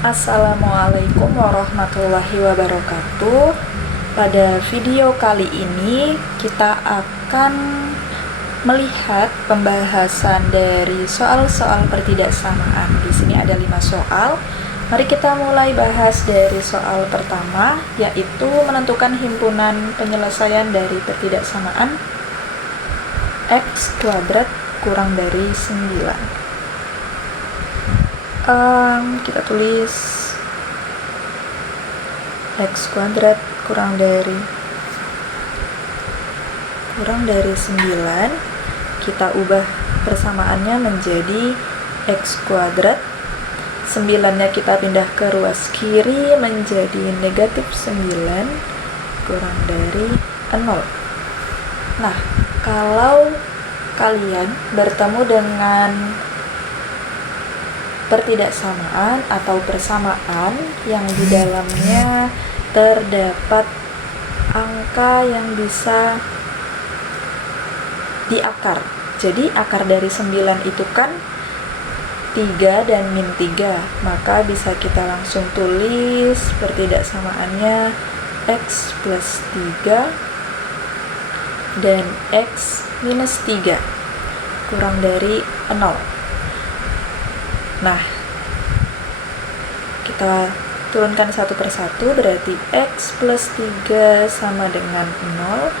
Assalamualaikum warahmatullahi wabarakatuh. Pada video kali ini kita akan melihat pembahasan dari soal-soal pertidaksamaan. Di sini ada 5 soal. Mari kita mulai bahas dari soal pertama, yaitu menentukan himpunan penyelesaian dari pertidaksamaan x kuadrat kurang dari 9. Kita tulis x kuadrat kurang dari 9. Kita ubah persamaannya menjadi x kuadrat. 9-nya kita pindah ke ruas kiri menjadi negatif 9 kurang dari 0. Nah, kalau kalian bertemu dengan pertidaksamaan atau persamaan yang di dalamnya terdapat angka yang bisa diakar. Jadi akar dari 9 itu kan 3 dan min 3, maka bisa kita langsung tulis pertidaksamaannya x plus 3 dan x minus 3 kurang dari 0. Nah, kita turunkan satu persatu, berarti x plus 3 sama dengan 0,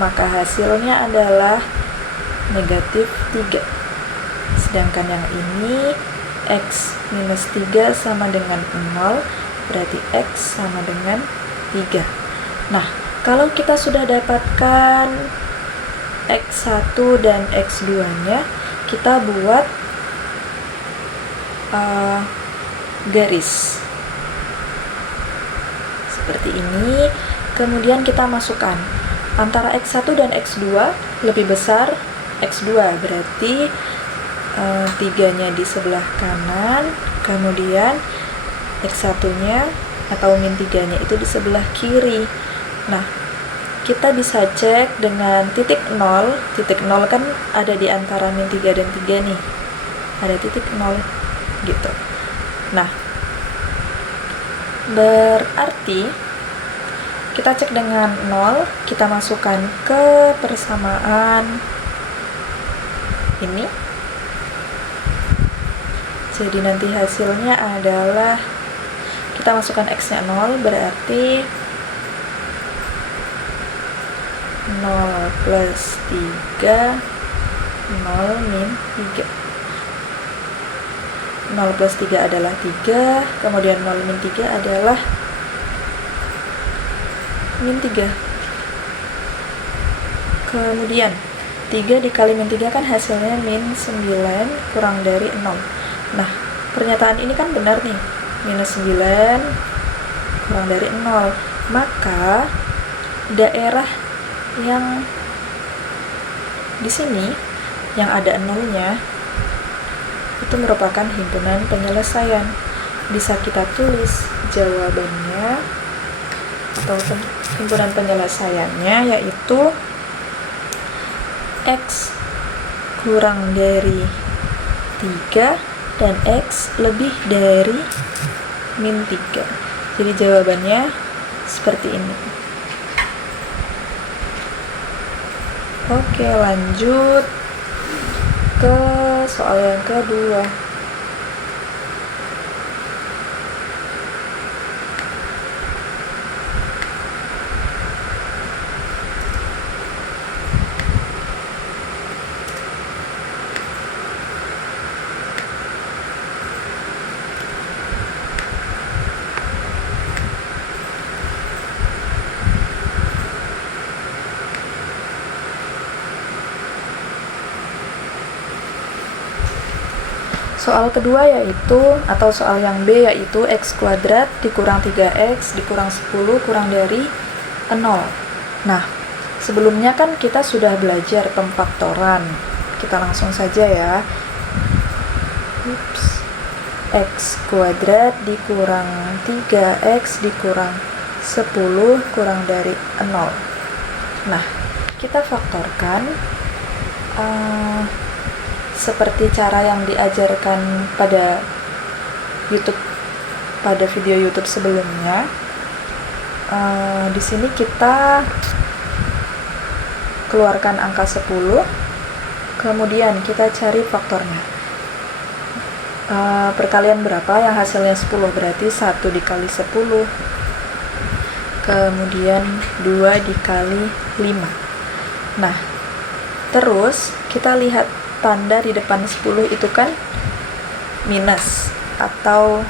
maka hasilnya adalah negatif 3. Sedangkan yang ini x minus 3 sama dengan 0, berarti x sama dengan 3. Nah, kalau kita sudah dapatkan x1 dan x2 nya, kita buat garis seperti ini. Kemudian kita masukkan antara x1 dan x2 lebih besar x2, berarti 3-nya di sebelah kanan, kemudian x1 nya atau min 3-nya itu di sebelah kiri. Nah, kita bisa cek dengan titik 0. Titik 0 kan ada di antara min 3 dan 3 nih, ada titik 0 gitu. Nah, berarti kita cek dengan 0, kita masukkan ke persamaan ini. Jadi nanti hasilnya adalah kita masukkan x-nya 0, berarti 0 plus 3, 0 min 3. 0 plus 3 adalah 3, kemudian 0 min 3 adalah min 3. Kemudian 3 dikali min 3 kan hasilnya min 9 kurang dari 0. Nah, pernyataan ini kan benar nih, minus 9 kurang dari 0. Maka daerah yang di sini yang ada 0-nya itu merupakan himpunan penyelesaian. Bisa kita tulis jawabannya atau himpunan penyelesaiannya, yaitu x kurang dari 3 dan x lebih dari min 3. Jadi jawabannya seperti ini. Oke, lanjut ke soal yang kedua. Soal kedua atau soal yang B, yaitu x kuadrat dikurang 3x dikurang 10 kurang dari 0. Nah, sebelumnya kan kita sudah belajar pemfaktoran. Kita langsung saja ya. X kuadrat dikurang 3x dikurang 10 kurang dari 0. Nah, kita faktorkan seperti cara yang diajarkan pada YouTube pada video YouTube sebelumnya. Di sini kita keluarkan angka 10, kemudian kita cari faktornya. Perkalian berapa yang hasilnya 10, berarti 1 dikali 10, kemudian 2 dikali 5. Nah, terus kita lihat tanda di depan 10 itu kan minus atau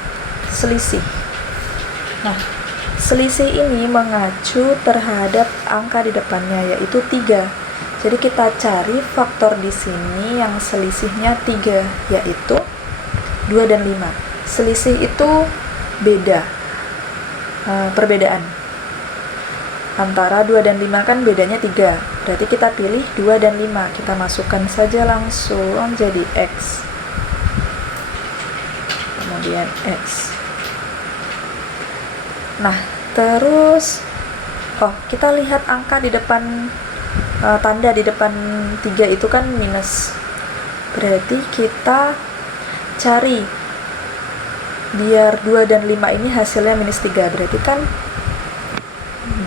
selisih. Nah, selisih ini mengacu terhadap angka di depannya, yaitu 3. Jadi kita cari faktor di sini yang selisihnya 3, yaitu 2 dan 5. Selisih itu beda, perbedaan. Antara 2 dan 5 kan bedanya 3. Berarti kita pilih 2 dan 5. Kita masukkan saja langsung jadi X. Kemudian X. Nah, terus kita lihat angka di depan, tanda di depan 3 itu kan minus. Berarti kita cari biar 2 dan 5 ini hasilnya minus 3. Berarti kan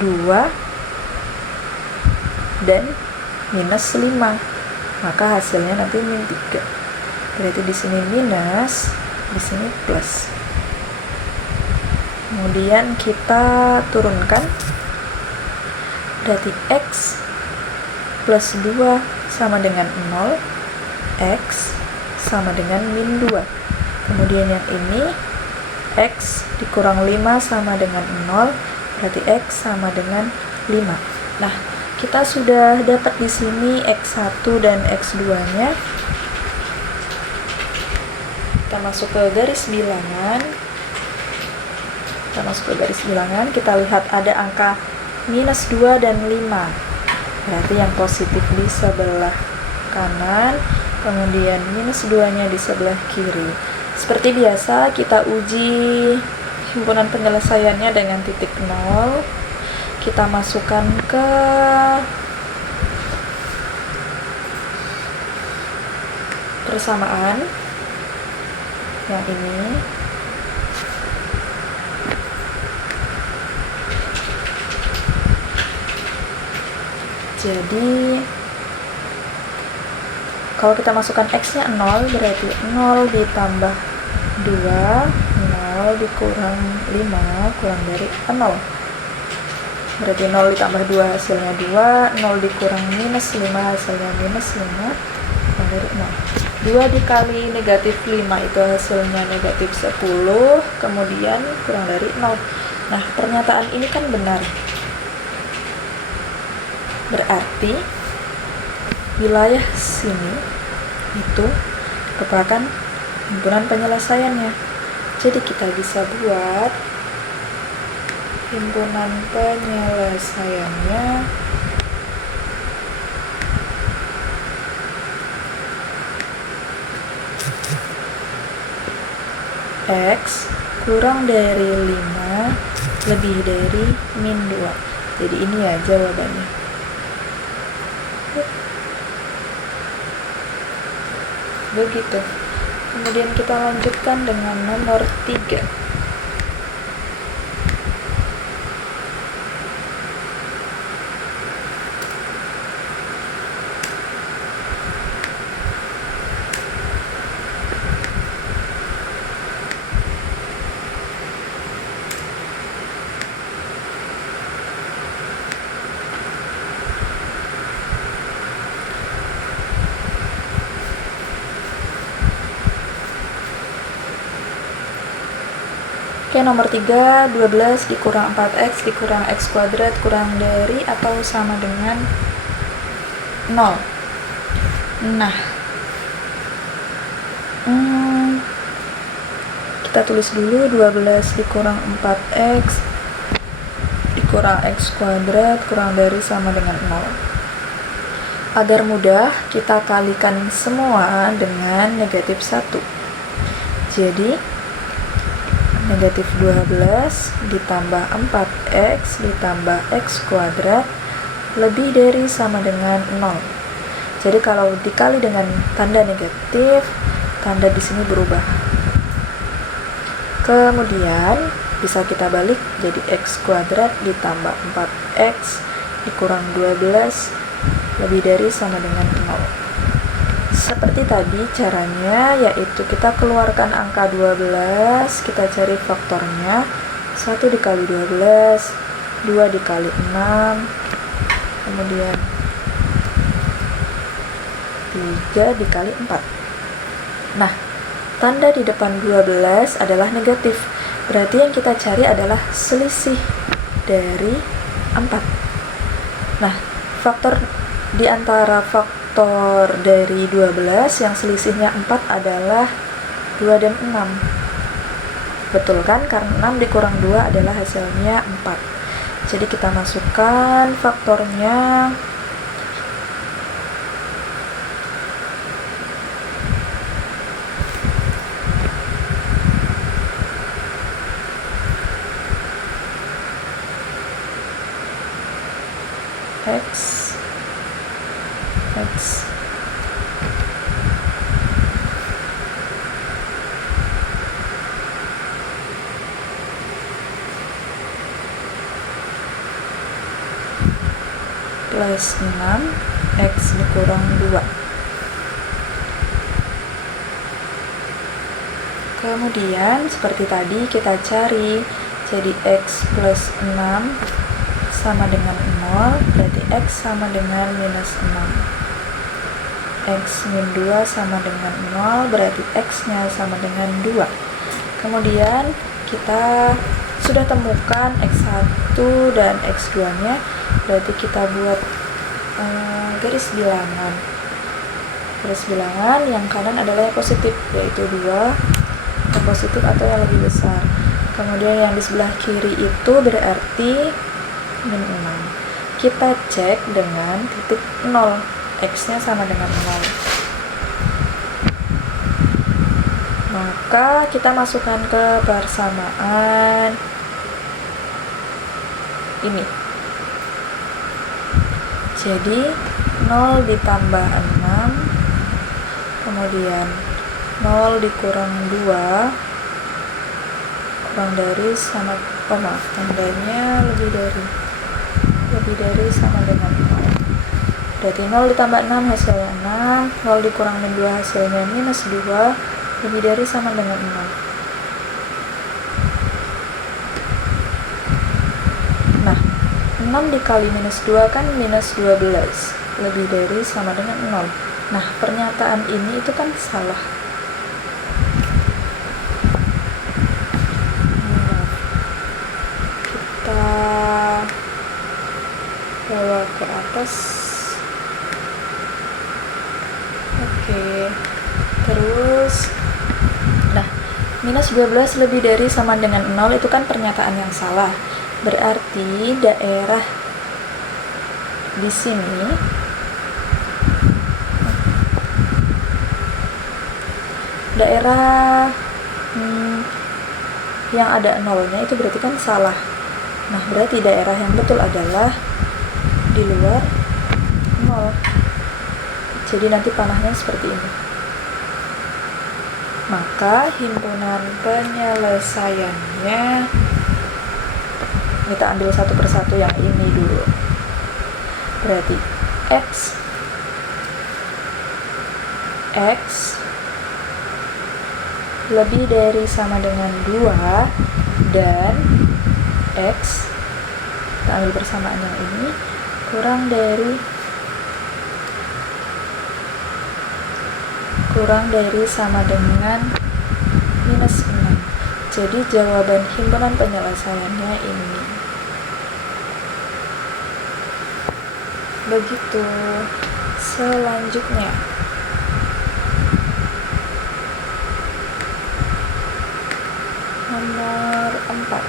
2 dan minus 5. Maka hasilnya nanti min 3. Berarti di sini minus, di sini plus. Kemudian kita turunkan, berarti X plus 2 sama dengan 0, X sama dengan min 2. Kemudian yang ini, X dikurang 5 sama dengan 0, berarti X sama dengan 5. Nah, kita sudah dapat di sini X1 dan X2-nya. Kita masuk ke garis bilangan. Kita lihat ada angka minus 2 dan 5. Berarti yang positif di sebelah kanan, kemudian minus 2-nya di sebelah kiri. Seperti biasa, kita uji himpunan penyelesaiannya dengan titik 0. Kita masukkan ke persamaan yang ini. Jadi kalau kita masukkan X-nya 0, berarti 0 ditambah 2, 0 dikurang 5, kurang dari 0. Berarti 0 ditambah 2 hasilnya 2, 0 dikurang minus 5 hasilnya minus 5, kurang dari 0. 2 dikali negatif 5 itu hasilnya negatif 10, kemudian kurang dari 0. Nah, pernyataan ini kan benar. Berarti wilayah sini itu merupakan himpunan penyelesaiannya. Jadi kita bisa buat himpunan penyelesaiannya X kurang dari 5 lebih dari min 2. Jadi ini ya jawabannya. Begitu. Kemudian kita lanjutkan dengan nomor 3. Oke, nomor 3, 12 dikurang 4x dikurang x kuadrat kurang dari atau sama dengan 0. Nah, kita tulis dulu 12 dikurang 4x dikurang x kuadrat kurang dari sama dengan 0. Agar mudah, kita kalikan semua dengan negatif 1. Jadi negatif 12 ditambah 4x ditambah x kuadrat lebih dari sama dengan 0. Jadi kalau dikali dengan tanda negatif, tanda di sini berubah. Kemudian bisa kita balik jadi x kuadrat ditambah 4x dikurang 12 lebih dari sama dengan 0. Seperti tadi caranya, yaitu kita keluarkan angka 12, kita cari faktornya. 1 dikali 12, 2 dikali 6, kemudian 3 dikali 4. Nah, tanda di depan 12 adalah negatif. Berarti yang kita cari adalah selisih dari 4. Nah, faktor di antara faktor dari 12 yang selisihnya 4 adalah 2 dan 6. Betul kan? Karena 6 dikurang 2 adalah hasilnya 4. Jadi kita masukkan faktornya. X plus 6, X dikurang 2. Kemudian seperti tadi kita cari, jadi X plus 6 sama dengan 0, berarti X sama dengan minus 6. X min 2 sama dengan 0, berarti X-nya sama dengan 2. Kemudian kita sudah temukan X1 dan X2-nya, berarti kita buat garis bilangan. Garis bilangan yang kanan adalah yang positif, yaitu 2, yang positif atau yang lebih besar. Kemudian yang di sebelah kiri itu berarti min 6. Kita cek dengan titik 0, X-nya sama dengan 0. Maka kita masukkan ke persamaan ini. Jadi 0 ditambah 6, kemudian 0 dikurang 2, kurang dari sama, tandanya lebih dari sama dengan 0. Berarti 0 ditambah 6 hasilnya 6, 0 dikurang 2 hasilnya minus 2, lebih dari sama dengan 0. Nah, 6 dikali minus 2 kan minus 12, lebih dari sama dengan 0. Nah, pernyataan ini itu kan salah. Kita bawa ke atas. Oke, terus nah, minus 12 lebih dari sama dengan 0 itu kan pernyataan yang salah. Berarti daerah di sini daerah yang ada 0-nya itu berarti kan salah. Nah, berarti daerah yang betul adalah di luar 0. Jadi nanti panahnya seperti ini. Maka himpunan penyelesaiannya, kita ambil satu persatu yang ini dulu. Berarti X lebih dari sama dengan 2 dan X, kita ambil persamaan yang ini, kurang dari sama dengan minus 6. Jadi jawaban himpunan penyelesaiannya ini. Begitu. Selanjutnya, nomor 4.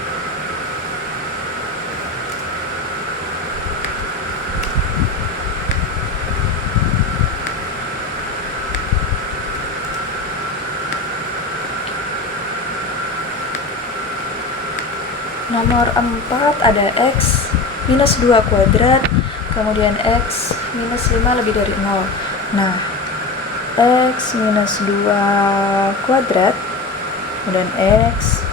Nomor 4 ada X minus 2 kuadrat, kemudian X minus 5 lebih dari 0. Nah, X minus 2 kuadrat, kemudian X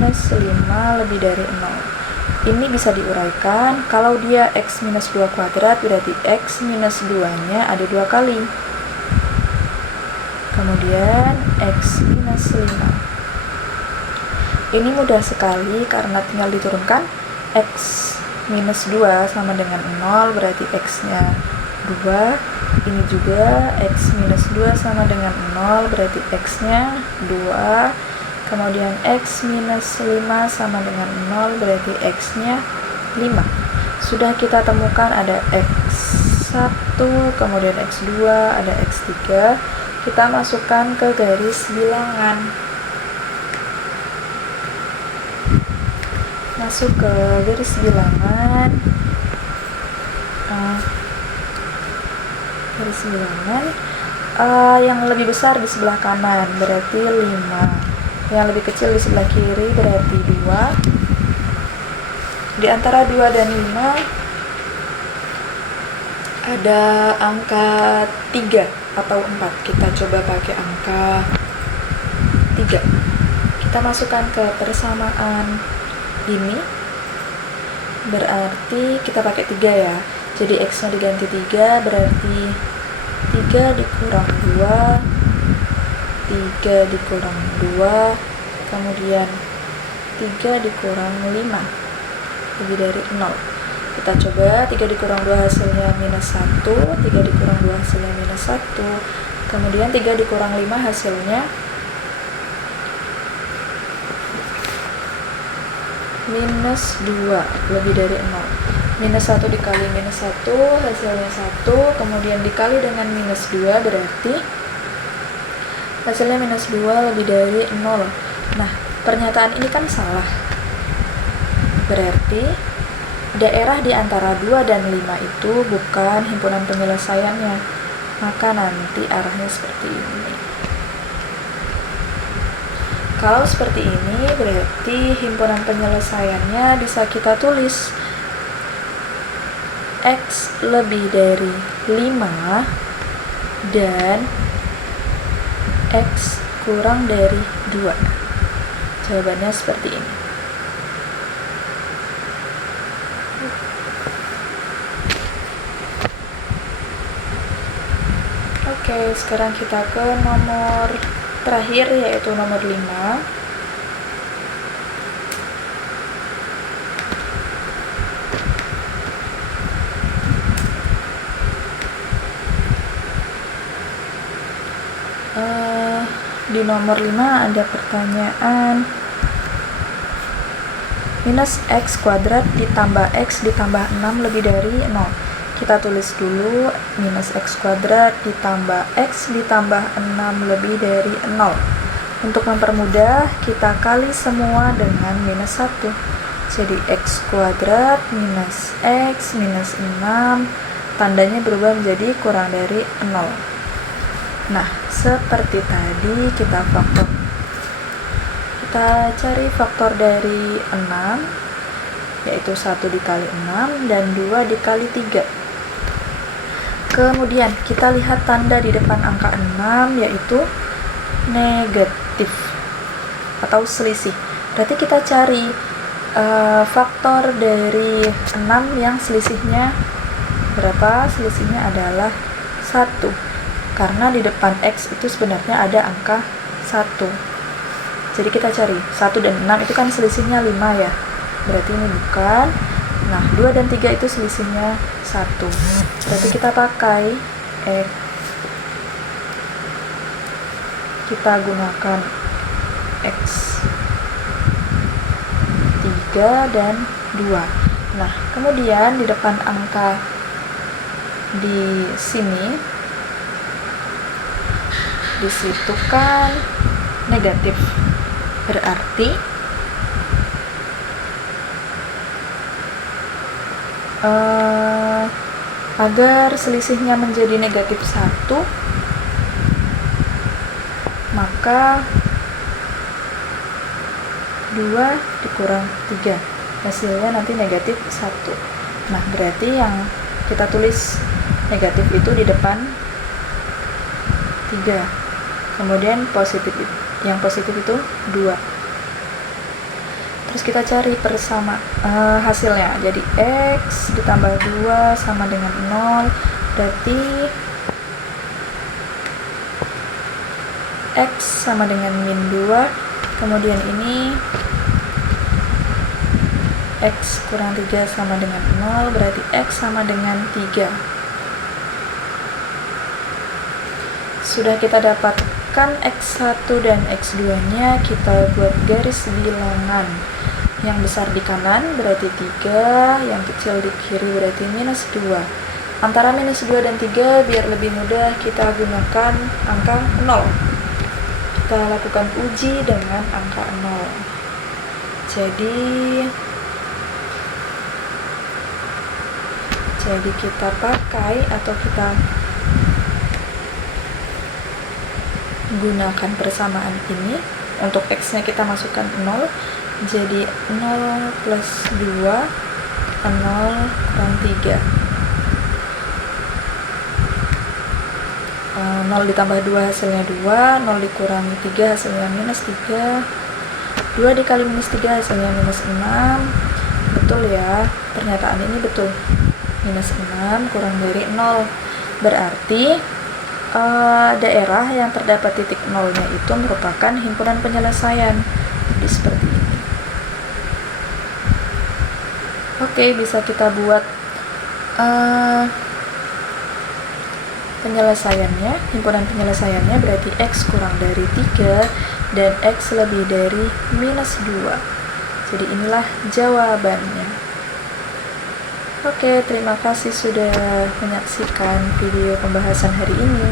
minus 5 lebih dari 0. Ini bisa diuraikan, kalau dia x minus 2 kuadrat berarti x minus 2-nya ada 2 kali. Kemudian x minus 5. Ini mudah sekali karena tinggal diturunkan. X minus 2 sama dengan 0 berarti x-nya 2. Ini juga x minus 2 sama dengan 0 berarti x-nya 2. Kemudian x minus 5 sama dengan 0 berarti x-nya 5. Sudah kita temukan ada x1, kemudian x2, ada x3. Kita masukkan ke garis bilangan. Masuk ke garis bilangan. Garis bilangan yang lebih besar di sebelah kanan berarti 5, yang lebih kecil di sebelah kiri berarti 2. Di antara 2 dan 5 ada angka 3 atau 4. Kita coba pakai angka 3. Kita masukkan ke persamaan ini, berarti kita pakai 3 ya. Jadi x nya diganti 3 berarti 3 dikurang 2, 3 dikurang 2, kemudian 3 dikurang 5 lebih dari 0. Kita coba 3 dikurang 2 hasilnya minus 1, 3 dikurang 2 hasilnya minus 1, kemudian 3 dikurang 5 hasilnya minus 2 lebih dari 0. Minus 1 dikali minus 1 hasilnya 1, kemudian dikali dengan minus 2 berarti hasilnya minus 2 lebih dari 0. Nah, pernyataan ini kan salah. Berarti daerah di antara 2 dan 5 itu bukan himpunan penyelesaiannya. Maka nanti arahnya seperti ini. Kalau seperti ini berarti himpunan penyelesaiannya bisa kita tulis x lebih dari 5 dan x kurang dari 2. Jawabannya seperti ini. Oke, sekarang kita ke nomor terakhir yaitu nomor 5. Di nomor 5 ada pertanyaan minus x kuadrat ditambah x ditambah 6 lebih dari 0. Kita tulis dulu minus x kuadrat ditambah x ditambah 6 lebih dari 0. Untuk mempermudah kita kali semua dengan minus 1. Jadi x kuadrat minus x minus 6 tandanya berubah menjadi kurang dari 0. Nah, seperti tadi kita faktor. Kita cari faktor dari 6, yaitu 1 dikali 6 dan 2 dikali 3. Kemudian kita lihat tanda di depan angka 6 yaitu negatif atau selisih. Berarti kita cari faktor dari 6 yang selisihnya berapa? Selisihnya adalah 1. Karena di depan x itu sebenarnya ada angka 1. Jadi kita cari 1 dan 6 itu kan selisihnya 5 ya. Berarti ini bukan. Nah, 2 dan 3 itu selisihnya 1. Berarti kita pakai x. Kita gunakan x 3 dan 2. Nah, kemudian di depan angka di sini disitu kan negatif, berarti agar selisihnya menjadi negatif 1 maka 2 dikurang 3 hasilnya nanti negatif 1. Nah, berarti yang kita tulis negatif itu di depan 3. Kemudian positif, yang positif itu 2. Terus kita cari hasilnya. Jadi X ditambah 2 sama dengan 0, berarti X sama dengan min 2. Kemudian ini X kurang 3 sama dengan 0, berarti X sama dengan 3. Sudah kita dapatkan X1 dan X2 nya, kita buat garis bilangan. Yang besar di kanan berarti 3, yang kecil di kiri berarti minus 2. Antara minus 2 dan 3 biar lebih mudah kita gunakan angka 0. Kita lakukan uji dengan angka 0. Jadi kita pakai atau kita gunakan persamaan ini. Untuk X nya kita masukkan 0, jadi 0 plus 2, 0 kurang 3. 0 ditambah 2 hasilnya 2, 0 dikurangi 3 hasilnya minus 3, 2 dikali minus 3 hasilnya minus 6. Betul ya, pernyataan ini betul. Minus 6 kurang dari 0. Berarti daerah yang terdapat titik nolnya itu merupakan himpunan penyelesaian. Jadi seperti ini. Oke, bisa kita buat penyelesaiannya. Himpunan penyelesaiannya berarti X kurang dari 3 dan X lebih dari minus 2. Jadi inilah jawabannya. Oke, terima kasih sudah menyaksikan video pembahasan hari ini.